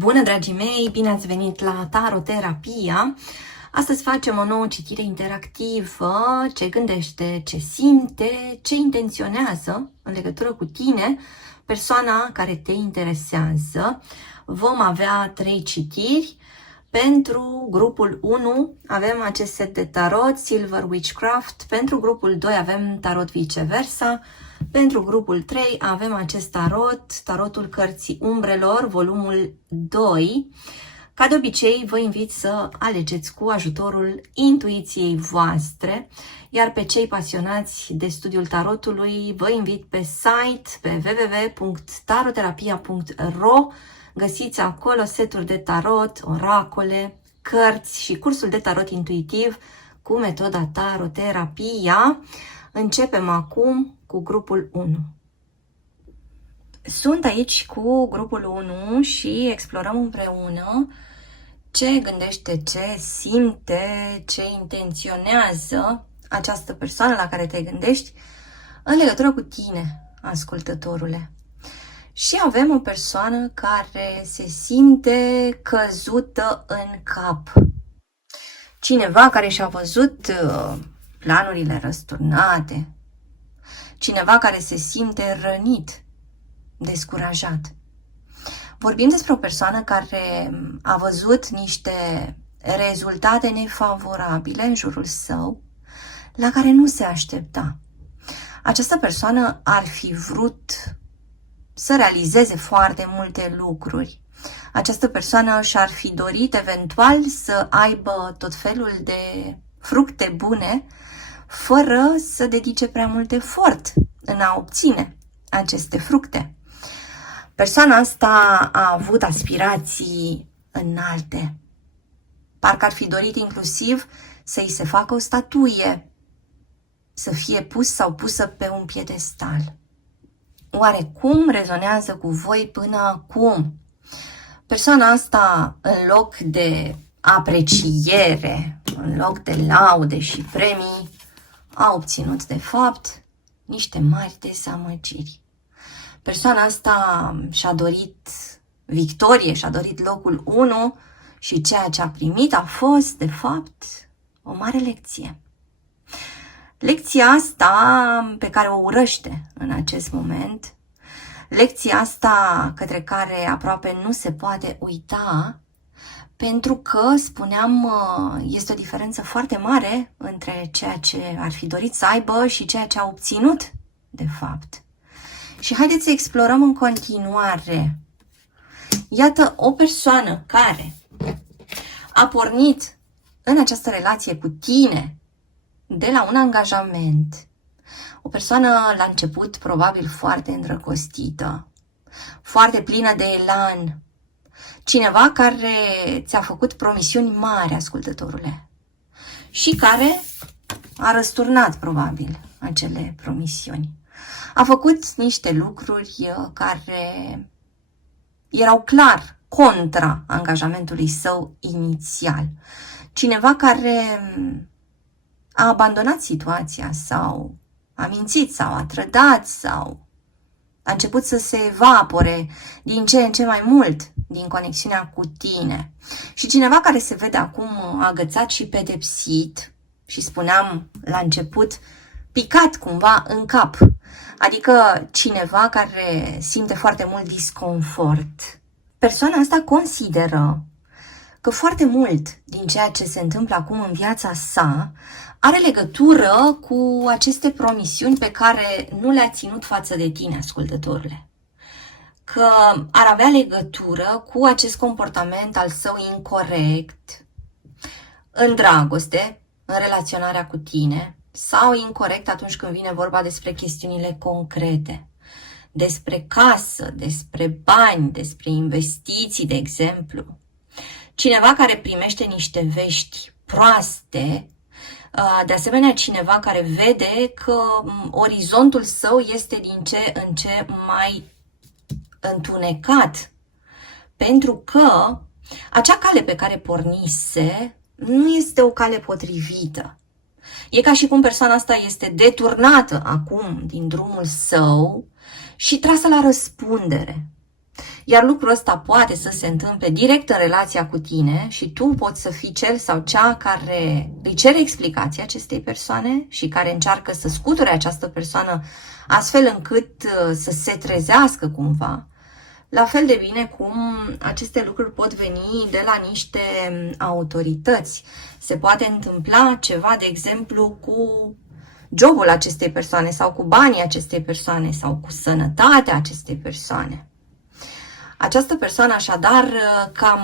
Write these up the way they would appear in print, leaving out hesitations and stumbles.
Bună, dragii mei! Bine ați venit la Taroterapia! Astăzi facem o nouă citire interactivă, ce gândește, ce simte, ce intenționează în legătură cu tine, persoana care te interesează. Vom avea 3 citiri. Pentru grupul 1 avem acest set de tarot, Silver Witchcraft. Pentru grupul 2 avem tarot viceversa. Pentru grupul 3 avem acest tarot, tarotul cărții umbrelor, volumul 2. Ca de obicei, vă invit să alegeți cu ajutorul intuiției voastre, iar pe cei pasionați de studiul tarotului, vă invit pe site, pe www.taroterapia.ro. Găsiți acolo seturi de tarot, oracole, cărți și cursul de tarot intuitiv cu metoda Taroterapia. Începem acum cu grupul 1. Sunt aici cu grupul 1 și explorăm împreună ce gândește, ce simte, ce intenționează această persoană la care te gândești în legătură cu tine, ascultătorule. Și avem o persoană care se simte căzută în cap. Cineva care și-a văzut planurile răsturnate. Cineva care se simte rănit, descurajat. Vorbim despre o persoană care a văzut niște rezultate nefavorabile în jurul său, la care nu se aștepta. Această persoană ar fi vrut să realizeze foarte multe lucruri. Această persoană și-ar fi dorit eventual să aibă tot felul de fructe bune, fără să dedice prea mult efort în a obține aceste fructe. Persoana asta a avut aspirații înalte. Parcă ar fi dorit inclusiv să îi se facă o statuie, să fie pus sau pusă pe un piedestal. Oare cum rezonează cu voi până acum? Persoana asta, în loc de apreciere, în loc de laude și premii, a obținut, de fapt, niște mari dezamăgiri. Persoana asta și-a dorit victorie, și-a dorit locul 1 și ceea ce a primit a fost, de fapt, o mare lecție. Lecția asta pe care o urăște în acest moment, lecția asta către care aproape nu se poate uita, pentru că, spuneam, este o diferență foarte mare între ceea ce ar fi dorit să aibă și ceea ce a obținut, de fapt. Și haideți să explorăm în continuare. Iată o persoană care a pornit în această relație cu tine de la un angajament. O persoană la început probabil foarte îndrăgostită, foarte plină de elan. Cineva care ți-a făcut promisiuni mari, ascultătorule, și care a răsturnat probabil acele promisiuni. A făcut niște lucruri care erau clar contra angajamentului său inițial. Cineva care a abandonat situația sau a mințit sau a trădat sau a început să se evapore din ce în ce mai mult din conexiunea cu tine. Și cineva care se vede acum agățat și pedepsit și, spuneam la început, picat cumva în cap. Adică cineva care simte foarte mult disconfort. Persoana asta consideră că foarte mult din ceea ce se întâmplă acum în viața sa are legătură cu aceste promisiuni pe care nu le-a ținut față de tine, ascultătorule. Că ar avea legătură cu acest comportament al său incorect în dragoste, în relaționarea cu tine, sau incorect atunci când vine vorba despre chestiunile concrete, despre casă, despre bani, despre investiții, de exemplu. Cineva care primește niște vești proaste, de asemenea cineva care vede că orizontul său este din ce în ce mai întunecat, pentru că acea cale pe care pornise nu este o cale potrivită. E ca și cum persoana asta este deturnată acum din drumul său și trasă la răspundere. Iar lucrul ăsta poate să se întâmple direct în relația cu tine și tu poți să fii cel sau cea care îi cere explicații acestei persoane și care încearcă să scuture această persoană astfel încât să se trezească cumva. La fel de bine cum aceste lucruri pot veni de la niște autorități. Se poate întâmpla ceva, de exemplu, cu jobul acestei persoane sau cu banii acestei persoane sau cu sănătatea acestei persoane. Această persoană așadar cam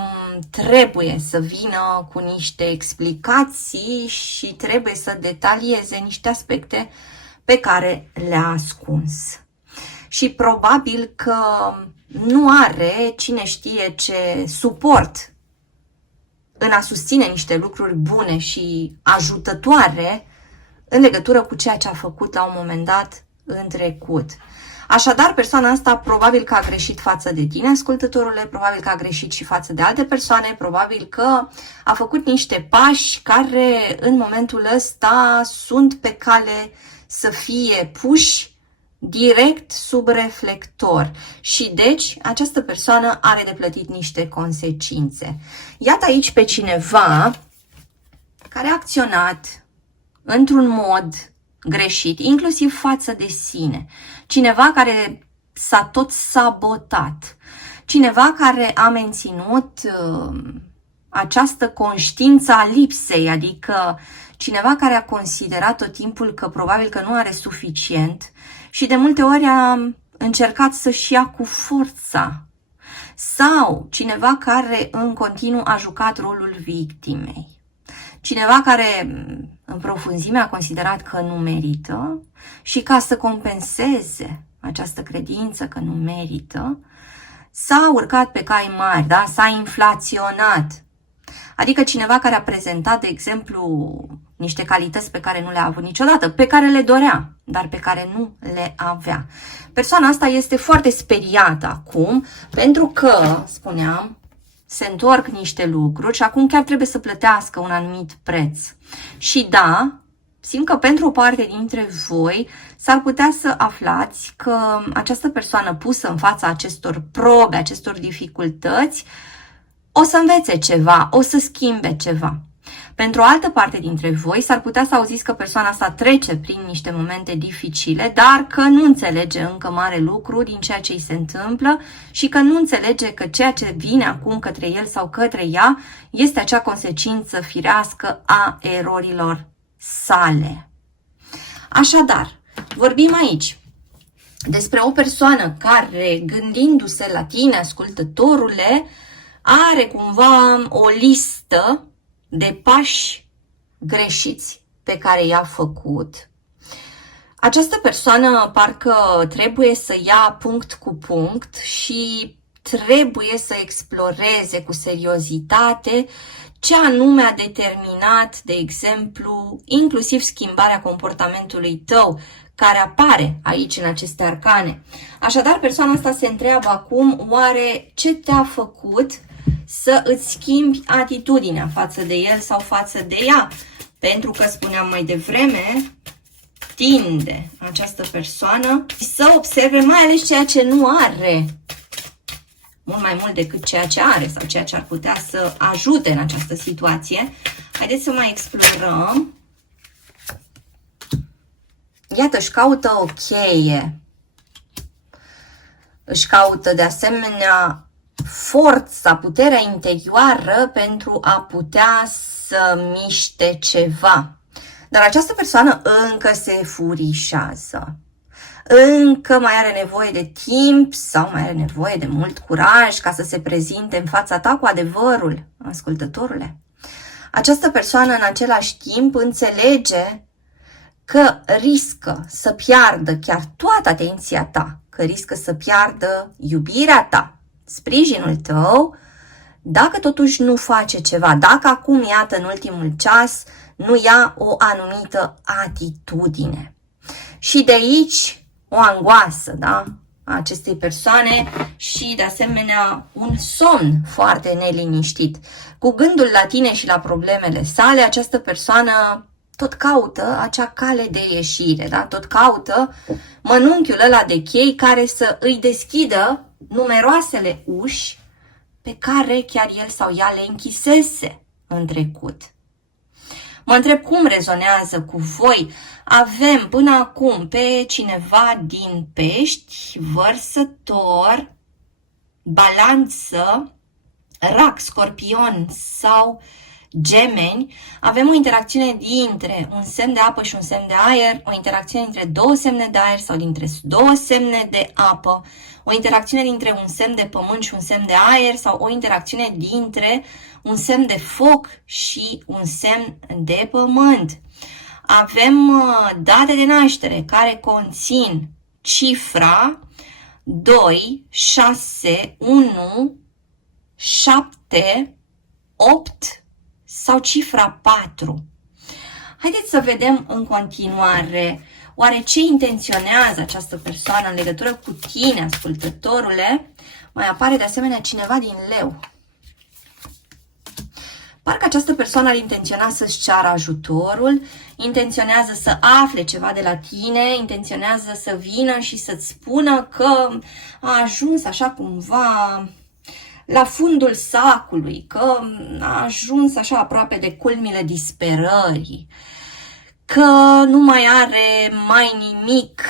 trebuie să vină cu niște explicații și trebuie să detalieze niște aspecte pe care le-a ascuns. Și probabil că nu are cine știe ce suport în a susține niște lucruri bune și ajutătoare în legătură cu ceea ce a făcut la un moment dat în trecut. Așadar, persoana asta probabil că a greșit față de tine, ascultătorule, probabil că a greșit și față de alte persoane, probabil că a făcut niște pași care în momentul ăsta sunt pe cale să fie puși direct sub reflector și deci această persoană are de plătit niște consecințe. Iată aici pe cineva care a acționat într-un mod greșit, inclusiv față de sine. Cineva care s-a tot sabotat. Cineva care a menținut această conștiință a lipsei, adică cineva care a considerat tot timpul că probabil că nu are suficient și de multe ori a încercat să-și ia cu forța. Sau cineva care în continuu a jucat rolul victimei. Cineva care în profunzime a considerat că nu merită și ca să compenseze această credință că nu merită, s-a urcat pe cai mari, da? S-a inflaționat. Adică cineva care a prezentat, de exemplu, niște calități pe care nu le-a avut niciodată, pe care le dorea, dar pe care nu le avea. Persoana asta este foarte speriată acum, pentru că, spuneam, se întorc niște lucruri și acum chiar trebuie să plătească un anumit preț. Și da, simt că pentru o parte dintre voi s-ar putea să aflați că această persoană pusă în fața acestor probe, acestor dificultăți, o să învețe ceva, o să schimbe ceva. Pentru o altă parte dintre voi s-ar putea să auziți că persoana asta trece prin niște momente dificile, dar că nu înțelege încă mare lucru din ceea ce îi se întâmplă și că nu înțelege că ceea ce vine acum către el sau către ea este acea consecință firească a erorilor sale. Așadar, vorbim aici despre o persoană care, gândindu-se la tine, ascultătorule, are cumva o listă de pași greșiți pe i-a făcut. Această persoană parcă trebuie să ia punct cu punct și trebuie să exploreze cu seriozitate ce anume a determinat, de exemplu, inclusiv schimbarea comportamentului tău, care apare aici în aceste arcane. Așadar, persoana asta se întreabă acum, oare ce te-a făcut să îți schimbi atitudinea față de el sau față de ea? Pentru că, spuneam mai devreme, tinde această persoană să observe mai ales ceea ce nu are, mult mai mult decât ceea ce are sau ceea ce ar putea să ajute în această situație. Haideți să mai explorăm. Iată, își caută o cheie. Își caută de asemenea forța, puterea interioară pentru a putea să miște ceva. Dar această persoană încă se furișează. Încă mai are nevoie de timp sau mai are nevoie de mult curaj ca să se prezinte în fața ta cu adevărul, ascultătorule. Această persoană în același timp înțelege că riscă să piardă chiar toată atenția ta, că riscă să piardă iubirea ta, sprijinul tău, dacă totuși nu face ceva, dacă acum, iată, în ultimul ceas, nu ia o anumită atitudine. Și de aici o angoasă, da, a acestei persoane și, de asemenea, un somn foarte neliniștit. Cu gândul la tine și la problemele sale, această persoană tot caută acea cale de ieșire, da? Tot caută mănunchiul ăla de chei care să îi deschidă numeroasele uși pe care chiar el sau ea le închisese în trecut. Mă întreb cum rezonează cu voi. Avem până acum pe cineva din Pești, Vărsător, Balanță, Rac, Scorpion sau Gemeni. Avem o interacțiune dintre un semn de apă și un semn de aer, o interacțiune dintre două semne de aer sau dintre două semne de apă, o interacțiune dintre un semn de pământ și un semn de aer sau o interacțiune dintre un semn de foc și un semn de pământ. Avem date de naștere care conțin cifra 2, 6, 1, 7, 8 sau cifra 4. Haideți să vedem în continuare oare ce intenționează această persoană în legătură cu tine, ascultătorule. Mai apare de asemenea cineva din Leu. Parcă această persoană ar intenționa să-ți ceară ajutorul, intenționează să afle ceva de la tine, intenționează să vină și să-ți spună că a ajuns așa cumva la fundul sacului, că a ajuns așa aproape de culmile disperării, că nu mai are mai nimic,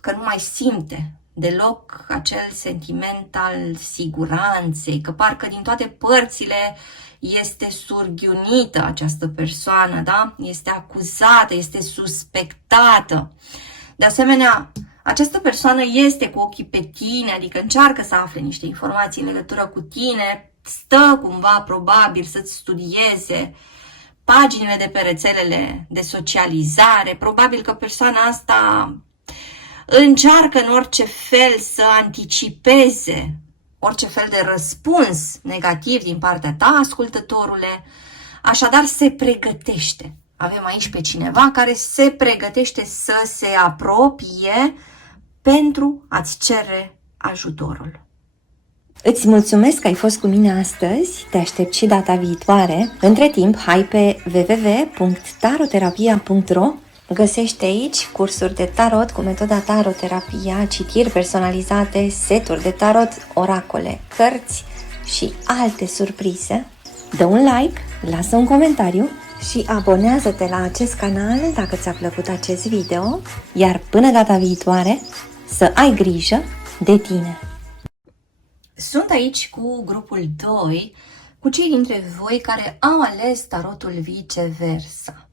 că nu mai simte deloc acel sentiment al siguranței, că parcă din toate părțile este surghiunită această persoană, da? Este acuzată, este suspectată. De asemenea, această persoană este cu ochii pe tine, adică încearcă să afle niște informații în legătură cu tine, stă cumva probabil să-ți studieze paginile de pe rețelele de socializare. Probabil că persoana asta încearcă în orice fel să anticipeze orice fel de răspuns negativ din partea ta, ascultătorule. Așadar se pregătește. Avem aici pe cineva care se pregătește să se apropie pentru a-ți cere ajutorul. Îți mulțumesc că ai fost cu mine astăzi, te aștept și data viitoare. Între timp, hai pe www.taroterapia.ro. Găsești aici cursuri de tarot cu metoda taroterapia, citiri personalizate, seturi de tarot, oracole, cărți și alte surprize. Dă un like, lasă un comentariu și abonează-te la acest canal dacă ți-a plăcut acest video, iar până data viitoare să ai grijă de tine! Sunt aici cu grupul 2, cu cei dintre voi care au ales tarotul viceversa.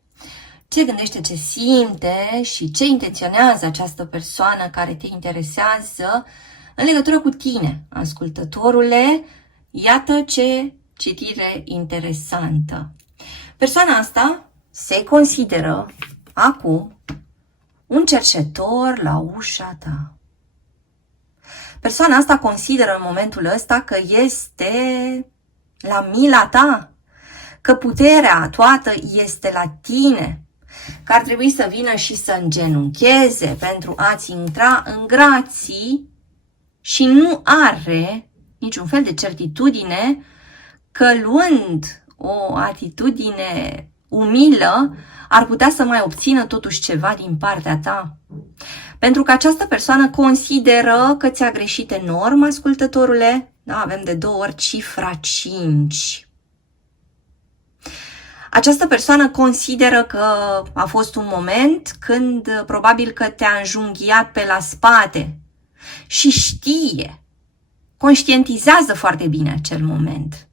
Ce gândește, ce simte și ce intenționează această persoană care te interesează în legătură cu tine, ascultătorule? Iată ce citire interesantă. Persoana asta se consideră acum un cercetor la ușa ta. Persoana asta consideră în momentul ăsta că este la mila ta, că puterea toată este la tine, că ar trebui să vină și să îngenuncheze pentru a-ți intra în grații și nu are niciun fel de certitudine că luând o atitudine umilă ar putea să mai obțină totuși ceva din partea ta. Pentru că această persoană consideră că ți-a greșit enorm, ascultătorule. Da, avem de 2 ori cifra 5. Această persoană consideră că a fost un moment când probabil că te-a înjunghiat pe la spate și știe, conștientizează foarte bine acel moment.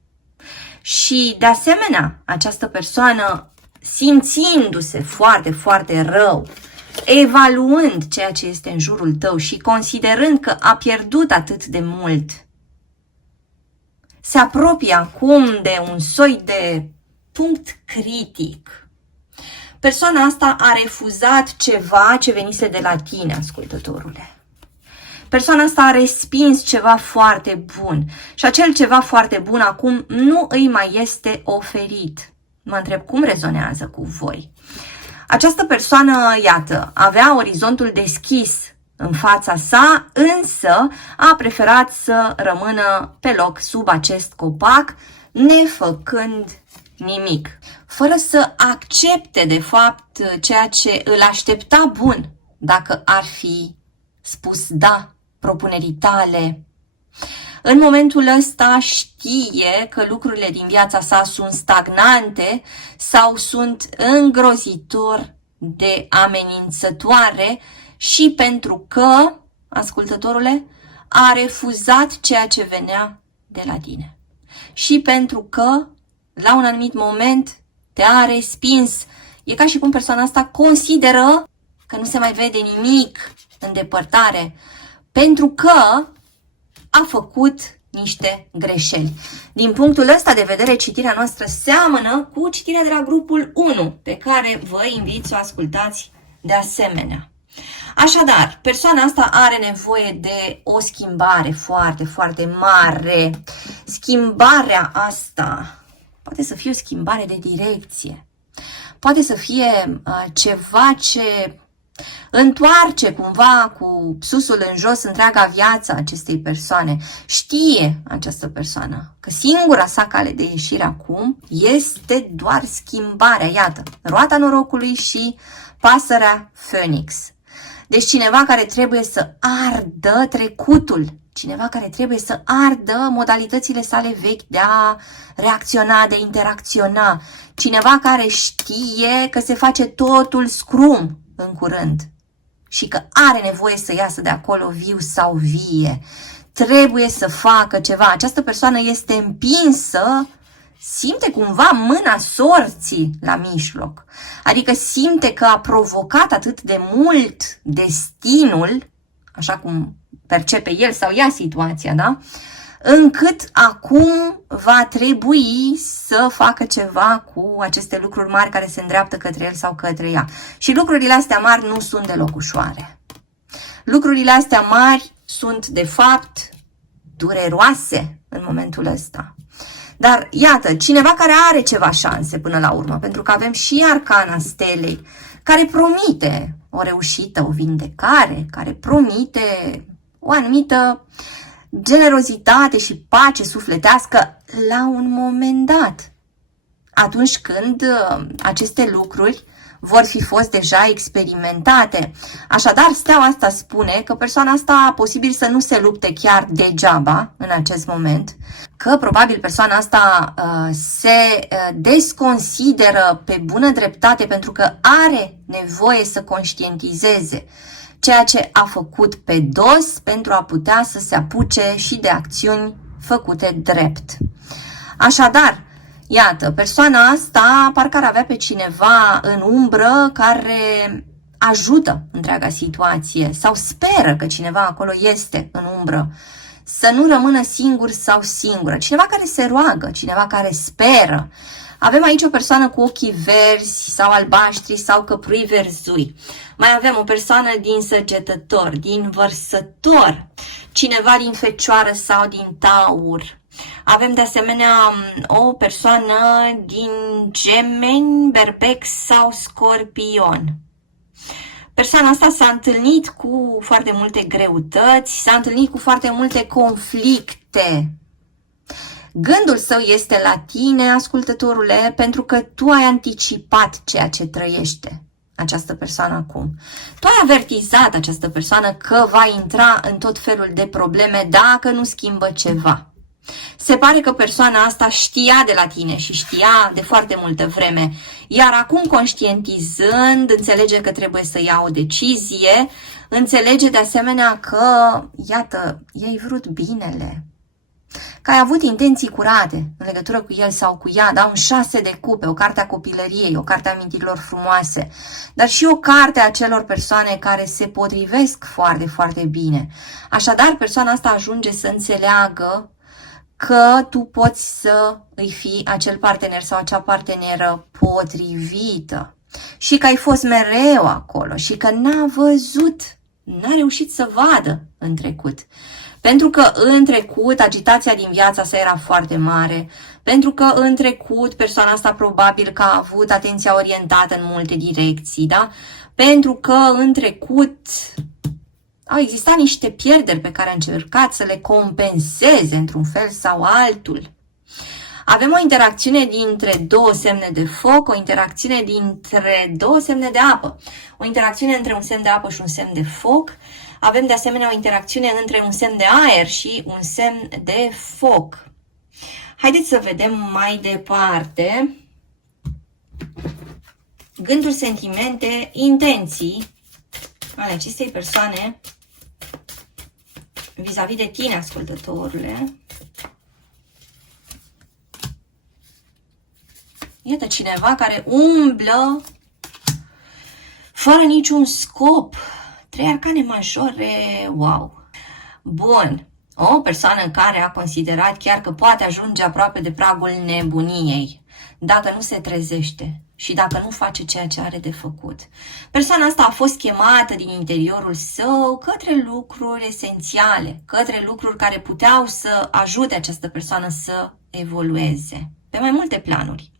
Și de asemenea, această persoană, simțindu-se foarte, foarte rău, evaluând ceea ce este în jurul tău și considerând că a pierdut atât de mult, se apropie acum de un soi de punct critic. Persoana asta a refuzat ceva ce venise de la tine, ascultătorule. Persoana asta a respins ceva foarte bun și acel ceva foarte bun acum nu îi mai este oferit. Mă întreb cum rezonează cu voi. Această persoană, iată, avea orizontul deschis în fața sa, însă a preferat să rămână pe loc sub acest copac, nefăcând nimic. fără să accepte de fapt ceea ce îl aștepta bun dacă ar fi spus da propunerii tale. În momentul ăsta știe că lucrurile din viața sa sunt stagnante sau sunt îngrozitor de amenințătoare și pentru că, ascultătorule, a refuzat ceea ce venea de la tine. Și pentru că, la un anumit moment, te-a respins. E ca și cum persoana asta consideră că nu se mai vede nimic în depărtare, pentru că a făcut niște greșeli. Din punctul ăsta de vedere, citirea noastră seamănă cu citirea de la grupul 1, pe care vă invit să o ascultați de asemenea. Așadar, persoana asta are nevoie de o schimbare foarte, foarte mare. Schimbarea asta poate să fie o schimbare de direcție. Poate să fie ceva ce întoarce cumva cu susul în jos întreaga viață a acestei persoane. Știe această persoană că singura sa cale de ieșire acum este doar schimbarea. Iată, roata norocului și pasărea Phoenix. Deci cineva care trebuie să ardă trecutul, cineva care trebuie să ardă modalitățile sale vechi de a reacționa, de a interacționa, cineva care știe că se face totul scrum în curând și că are nevoie să iasă de acolo viu sau vie. Trebuie să facă ceva. Această persoană este împinsă, simte cumva mâna sorții la mijloc. Adică simte că a provocat atât de mult destinul, așa cum percepe el sau ea situația, da? Încât acum va trebui să facă ceva cu aceste lucruri mari care se îndreaptă către el sau către ea. Și lucrurile astea mari nu sunt deloc ușoare. Lucrurile astea mari sunt, de fapt, dureroase în momentul ăsta. Dar, iată, cineva care are ceva șanse până la urmă, pentru că avem și arcana stelei, care promite o reușită, o vindecare, care promite o anumită generozitate și pace sufletească la un moment dat. Atunci când aceste lucruri vor fi fost deja experimentate. Așadar, steaua asta spune că persoana asta posibil să nu se lupte chiar degeaba în acest moment, că probabil persoana asta se desconsideră pe bună dreptate pentru că are nevoie să conștientizeze ceea ce a făcut pe dos pentru a putea să se apuce și de acțiuni făcute drept. Așadar, iată, persoana asta parcă ar avea pe cineva în umbră care ajută întreaga situație sau speră că cineva acolo este în umbră. Să nu rămână singur sau singură. Cineva care se roagă, cineva care speră. Avem aici o persoană cu ochii verzi sau albaștri sau căprui verzui. Mai avem o persoană din Săgetător, din Vărsător, cineva din Fecioară sau din Taur. Avem de asemenea o persoană din Gemeni, Berbec sau Scorpion. Persoana asta s-a întâlnit cu foarte multe greutăți, s-a întâlnit cu foarte multe conflicte. Gândul său este la tine, ascultătorule, pentru că tu ai anticipat ceea ce trăiește această persoană acum. Tu ai avertizat această persoană că va intra în tot felul de probleme dacă nu schimbă ceva. Se pare că persoana asta știa de la tine și știa de foarte multă vreme, iar acum conștientizând, înțelege că trebuie să ia o decizie, înțelege de asemenea că, iată, i-ai vrut binele, că ai avut intenții curate în legătură cu el sau cu ea, da? Un 6 de cupe, o carte a copilăriei, o carte a amintirilor frumoase, dar și o carte a celor persoane care se potrivesc foarte, foarte bine. Așadar, persoana asta ajunge să înțeleagă că tu poți să îi fii acel partener sau acea parteneră potrivită și că ai fost mereu acolo și că n-a văzut, n-a reușit să vadă în trecut. Pentru că în trecut agitația din viața sa era foarte mare, pentru că în trecut persoana asta probabil că a avut atenția orientată în multe direcții, da? Pentru că în trecut au existat niște pierderi pe care a încercat să le compenseze într-un fel sau altul. Avem o interacțiune dintre două semne de foc, o interacțiune dintre două semne de apă, o interacțiune între un semn de apă și un semn de foc. Avem de asemenea o interacțiune între un semn de aer și un semn de foc. Haideți să vedem mai departe gânduri, sentimente, intenții ale acestei persoane vis-a-vis de tine, ascultătorule. Iată cineva care umblă fără niciun scop. 3 arcane majore, wow! Bun, o persoană care a considerat chiar că poate ajunge aproape de pragul nebuniei dacă nu se trezește și dacă nu face ceea ce are de făcut. Persoana asta a fost chemată din interiorul său către lucruri esențiale, către lucruri care puteau să ajute această persoană să evolueze pe mai multe planuri.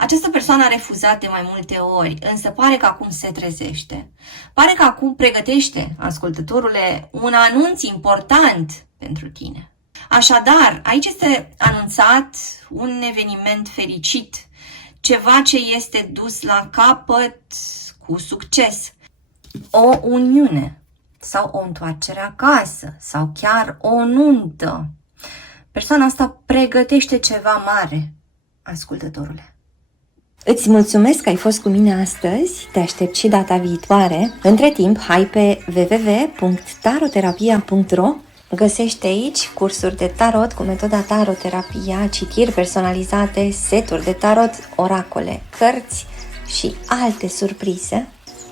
Această persoană a refuzat de mai multe ori, însă pare că acum se trezește. Pare că acum pregătește, ascultătorule, un anunț important pentru tine. Așadar, aici este anunțat un eveniment fericit, ceva ce este dus la capăt cu succes. O uniune sau o întoarcere acasă sau chiar o nuntă. Persoana asta pregătește ceva mare, ascultătorule. Îți mulțumesc că ai fost cu mine astăzi, te aștept și data viitoare. Între timp, hai pe www.taroterapia.ro. Găsești aici cursuri de tarot cu metoda taroterapia, citiri personalizate, seturi de tarot, oracole, cărți și alte surprize.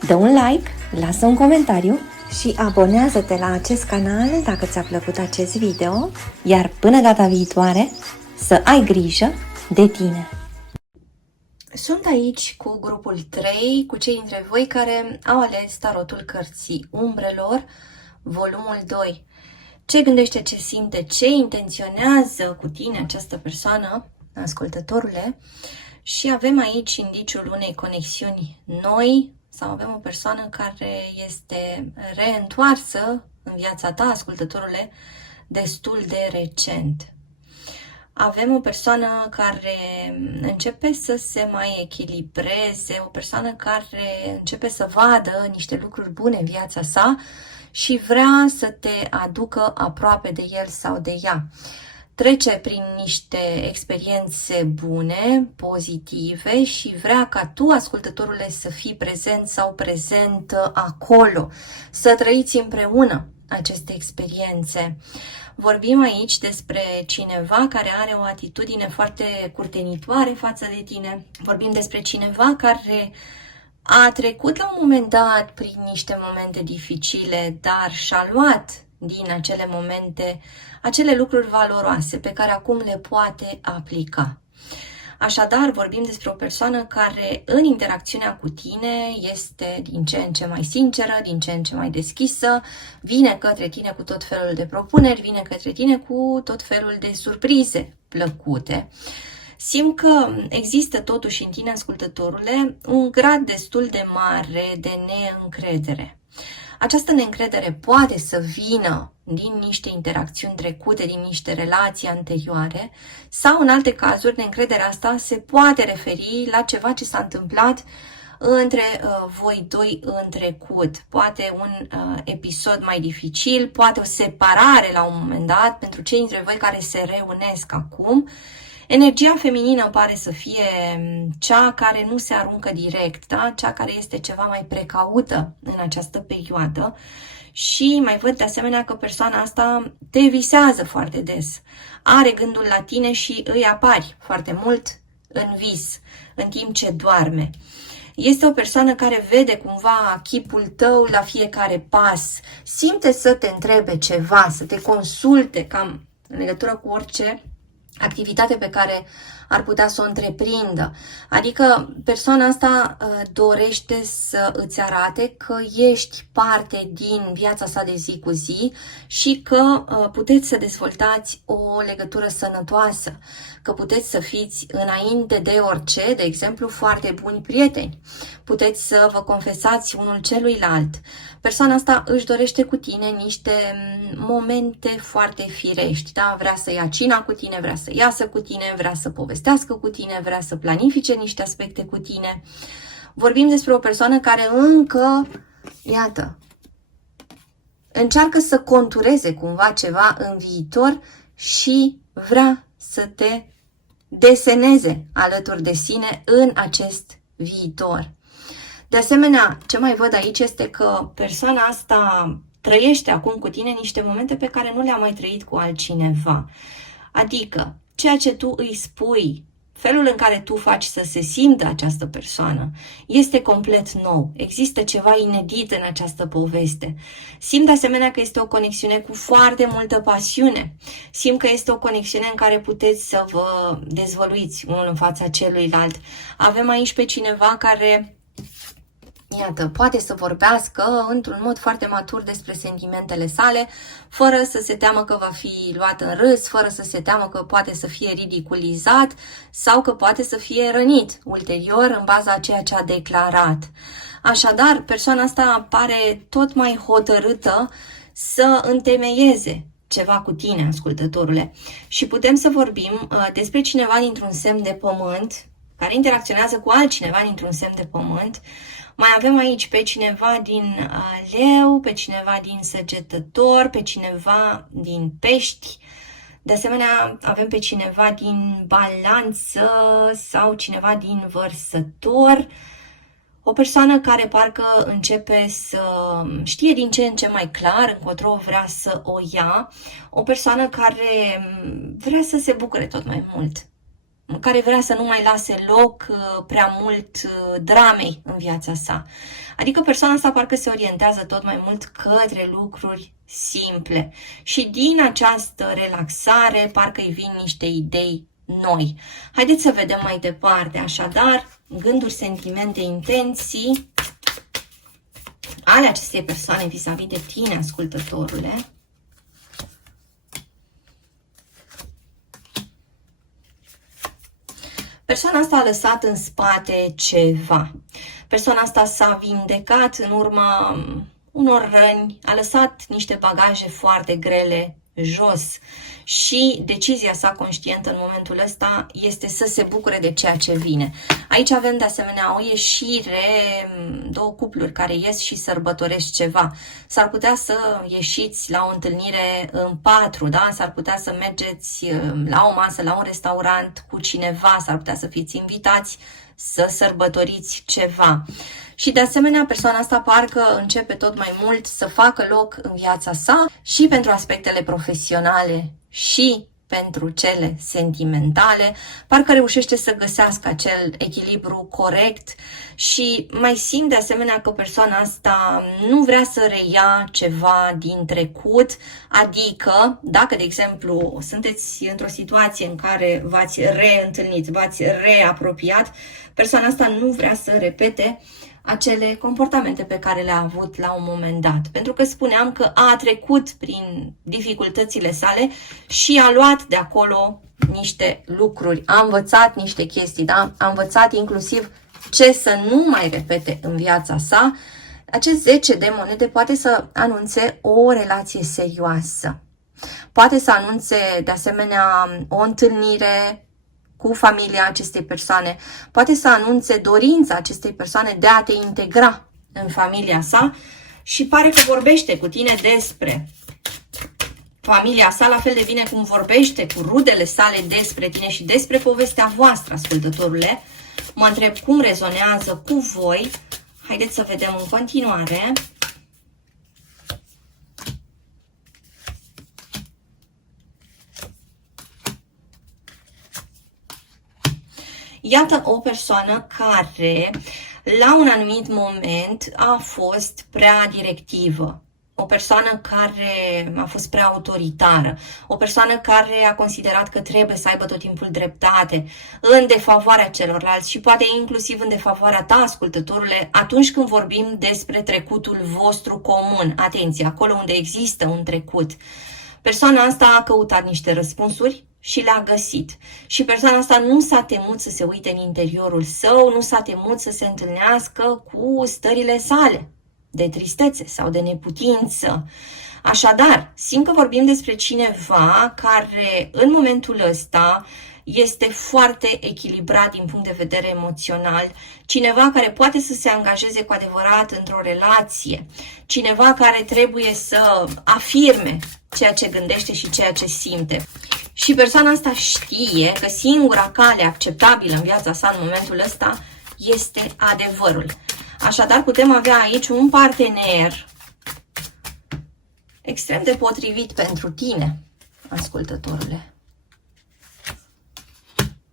Dă un like, lasă un comentariu și abonează-te la acest canal dacă ți-a plăcut acest video, iar până data viitoare, să ai grijă de tine! Sunt aici cu grupul 3, cu cei dintre voi care au ales tarotul cărții umbrelor, volumul 2. Ce gândește, ce simte, ce intenționează cu tine această persoană, ascultătorule, și avem aici indiciul unei conexiuni noi sau avem o persoană care este reîntoarsă în viața ta, ascultătorule, destul de recent. Avem o persoană care începe să se mai echilibreze, o persoană care începe să vadă niște lucruri bune în viața sa și vrea să te aducă aproape de el sau de ea. Trece prin niște experiențe bune, pozitive și vrea ca tu, ascultătorule, să fii prezent sau prezentă acolo, să trăiți împreună aceste experiențe. Vorbim aici despre cineva care are o atitudine foarte curtenitoare față de tine. Vorbim despre cineva care a trecut la un moment dat prin niște momente dificile, dar și-a luat din acele momente acele lucruri valoroase pe care acum le poate aplica. Așadar, vorbim despre o persoană care în interacțiunea cu tine este din ce în ce mai sinceră, din ce în ce mai deschisă, vine către tine cu tot felul de propuneri, vine către tine cu tot felul de surprize plăcute. Simt că există totuși în tine, ascultătorule, un grad destul de mare de neîncredere. Această neîncredere poate să vină din niște interacțiuni trecute, din niște relații anterioare sau, în alte cazuri, neîncrederea asta se poate referi la ceva ce s-a întâmplat între voi doi în trecut. Poate un episod mai dificil, poate o separare la un moment dat pentru cei dintre voi care se reunesc acum. Energia feminină pare să fie cea care nu se aruncă direct, da? Cea care este ceva mai precaută în această perioadă și mai văd de asemenea că persoana asta te visează foarte des, are gândul la tine și îi apari foarte mult în vis, în timp ce doarme. Este o persoană care vede cumva chipul tău la fiecare pas, simte să te întrebe ceva, să te consulte cam în legătură cu orice activitate pe care ar putea să o întreprindă. Adică persoana asta dorește să îți arate că ești parte din viața sa de zi cu zi și că puteți să dezvoltați o legătură sănătoasă, că puteți să fiți înainte de orice, de exemplu, foarte buni prieteni. Puteți să vă confesați unul celuilalt. Persoana asta își dorește cu tine niște momente foarte firești, da? Vrea să ia cina cu tine, vrea să să iasă cu tine, vrea să povestească cu tine, vrea să planifice niște aspecte cu tine. Vorbim despre o persoană care încă, iată, încearcă să contureze cumva ceva în viitor și vrea să te deseneze alături de sine în acest viitor. De asemenea, ce mai văd aici este că persoana asta trăiește acum cu tine niște momente pe care nu le-a mai trăit cu altcineva. Adică, ceea ce tu îi spui, felul în care tu faci să se simtă această persoană, este complet nou. Există ceva inedit în această poveste. Simt de asemenea că este o conexiune cu foarte multă pasiune. Simt că este o conexiune în care puteți să vă dezvăluiți unul în fața celuilalt. Avem aici pe cineva care, iată, poate să vorbească într-un mod foarte matur despre sentimentele sale, fără să se teamă că va fi luat în râs, fără să se teamă că poate să fie ridiculizat sau că poate să fie rănit ulterior în baza a ceea ce a declarat. Așadar, persoana asta pare tot mai hotărâtă să întemeieze ceva cu tine, ascultătorule. Și putem să vorbim despre cineva dintr-un semn de pământ, care interacționează cu altcineva dintr-un semn de pământ. Mai avem aici pe cineva din Leu, pe cineva din Săgetător, pe cineva din Pești. De asemenea, avem pe cineva din Balanță sau cineva din Vărsător. O persoană care parcă începe să știe din ce în ce mai clar încotro vrea să o ia. O persoană care vrea să se bucure tot mai mult, care vrea să nu mai lase loc prea mult dramei în viața sa. Adică persoana asta parcă se orientează tot mai mult către lucruri simple. Și din această relaxare parcă îi vin niște idei noi. Haideți să vedem mai departe. Așadar, gânduri, sentimente, intenții ale acestei persoane vis-a-vis de tine, ascultătorule. Persoana asta a lăsat în spate ceva. Persoana asta s-a vindecat în urma unor răni, a lăsat niște bagaje foarte grele jos și decizia sa conștientă în momentul ăsta este să se bucure de ceea ce vine. Aici avem de asemenea o ieșire, două cupluri care ies și sărbătoresc ceva. S-ar putea să ieșiți la o întâlnire în patru, da? S-ar putea să mergeți la o masă, la un restaurant cu cineva, s-ar putea să fiți invitați să sărbătoriți ceva. Și de asemenea, persoana asta parcă începe tot mai mult să facă loc în viața sa și pentru aspectele profesionale și pentru cele sentimentale, parcă reușește să găsească acel echilibru corect și mai simt de asemenea că persoana asta nu vrea să reia ceva din trecut, adică dacă, de exemplu, sunteți într-o situație în care v-ați reîntâlnit, v-ați reapropiat, persoana asta nu vrea să repete acele comportamente pe care le-a avut la un moment dat. Pentru că spuneam că a trecut prin dificultățile sale și a luat de acolo niște lucruri. A învățat niște chestii, da? A învățat inclusiv ce să nu mai repete în viața sa. Acest 10 de monede poate să anunțe o relație serioasă. Poate să anunțe de asemenea o întâlnire cu familia acestei persoane, poate să anunțe dorința acestei persoane de a te integra în familia sa și pare că vorbește cu tine despre familia sa, la fel de bine cum vorbește cu rudele sale despre tine și despre povestea voastră, ascultătorule. Mă întreb cum rezonează cu voi. Haideți să vedem în continuare. Iată o persoană care la un anumit moment a fost prea directivă, o persoană care a fost prea autoritară, o persoană care a considerat că trebuie să aibă tot timpul dreptate în defavoarea celorlalți și poate inclusiv în defavoarea ta, ascultătorule, atunci când vorbim despre trecutul vostru comun. Atenție, acolo unde există un trecut. Persoana asta a căutat niște răspunsuri și le-a găsit. Și persoana asta nu s-a temut să se uite în interiorul său, nu s-a temut să se întâlnească cu stările sale de tristețe sau de neputință. Așadar, simt că vorbim despre cineva care în momentul ăsta este foarte echilibrat din punct de vedere emoțional, cineva care poate să se angajeze cu adevărat într-o relație, cineva care trebuie să afirme ceea ce gândește și ceea ce simte. Și persoana asta știe că singura cale acceptabilă în viața sa în momentul ăsta este adevărul. Așadar, putem avea aici un partener extrem de potrivit pentru tine, ascultătorule.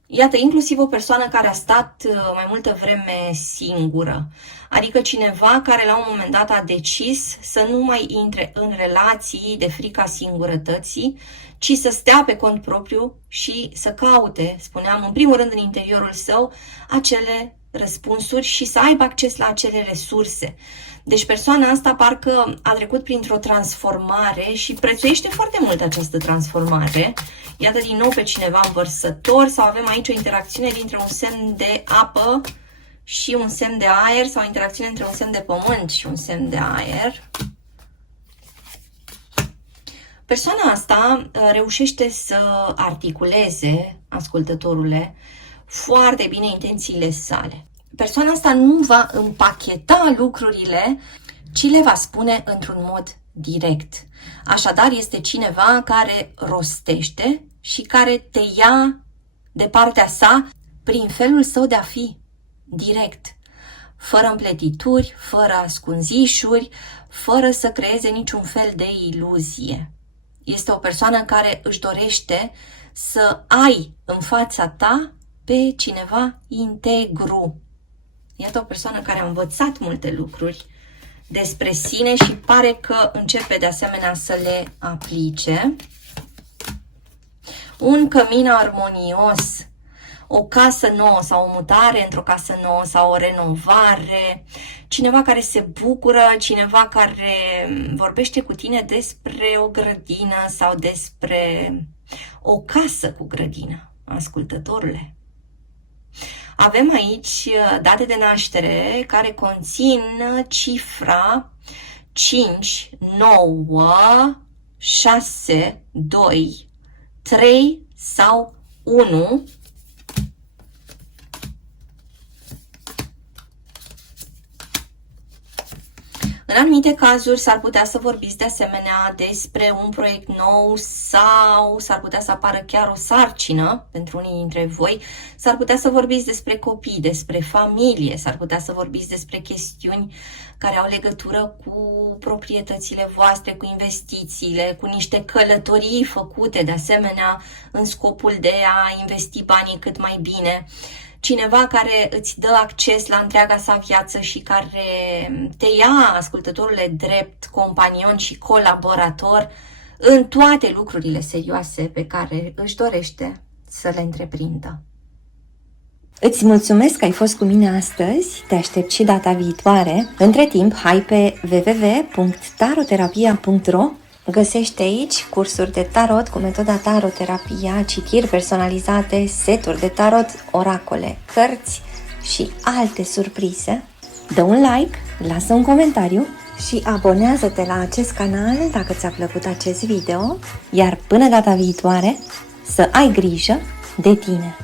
Iată, inclusiv o persoană care a stat mai multă vreme singură, adică cineva care la un moment dat a decis să nu mai intre în relații de frica singurătății, ci să stea pe cont propriu și să caute, spuneam, în primul rând în interiorul său, acele răspunsuri și să aibă acces la acele resurse. Deci persoana asta parcă a trecut printr-o transformare și prețuiește foarte mult această transformare. Iată din nou pe cineva învărsător sau avem aici o interacțiune dintre un semn de apă și un semn de aer sau o interacțiune între un semn de pământ și un semn de aer. Persoana asta reușește să articuleze, ascultătorule, foarte bine intențiile sale. Persoana asta nu va împacheta lucrurile, ci le va spune într-un mod direct. Așadar, este cineva care rostește și care te ia de partea sa prin felul său de a fi direct, fără împletituri, fără ascunzișuri, fără să creeze niciun fel de iluzie. Este o persoană care își dorește să ai în fața ta pe cineva integru. Iată o persoană care a învățat multe lucruri despre sine și pare că începe de asemenea să le aplice. Un cămin armonios, o casă nouă sau o mutare într-o casă nouă sau o renovare, cineva care se bucură, cineva care vorbește cu tine despre o grădină sau despre o casă cu grădină, ascultătorule. Avem aici date de naștere care conțin cifra 5, 9, 6, 2, 3 sau 1. În anumite cazuri s-ar putea să vorbiți de asemenea despre un proiect nou sau s-ar putea să apară chiar o sarcină pentru unii dintre voi, s-ar putea să vorbiți despre copii, despre familie, s-ar putea să vorbiți despre chestiuni care au legătură cu proprietățile voastre, cu investițiile, cu niște călătorii făcute de asemenea în scopul de a investi banii cât mai bine. Cineva care îți dă acces la întreaga sa viață și care te ia, ascultătorule, drept companion și colaborator în toate lucrurile serioase pe care își dorește să le întreprindă. Îți mulțumesc că ai fost cu mine astăzi, te aștept și data viitoare. Între timp, hai pe www.taroterapia.ro. Găsești aici cursuri de tarot cu metoda taroterapia, citiri personalizate, seturi de tarot, oracole, cărți și alte surprize. Dă un like, lasă un comentariu și abonează-te la acest canal dacă ți-a plăcut acest video, iar până data viitoare să ai grijă de tine!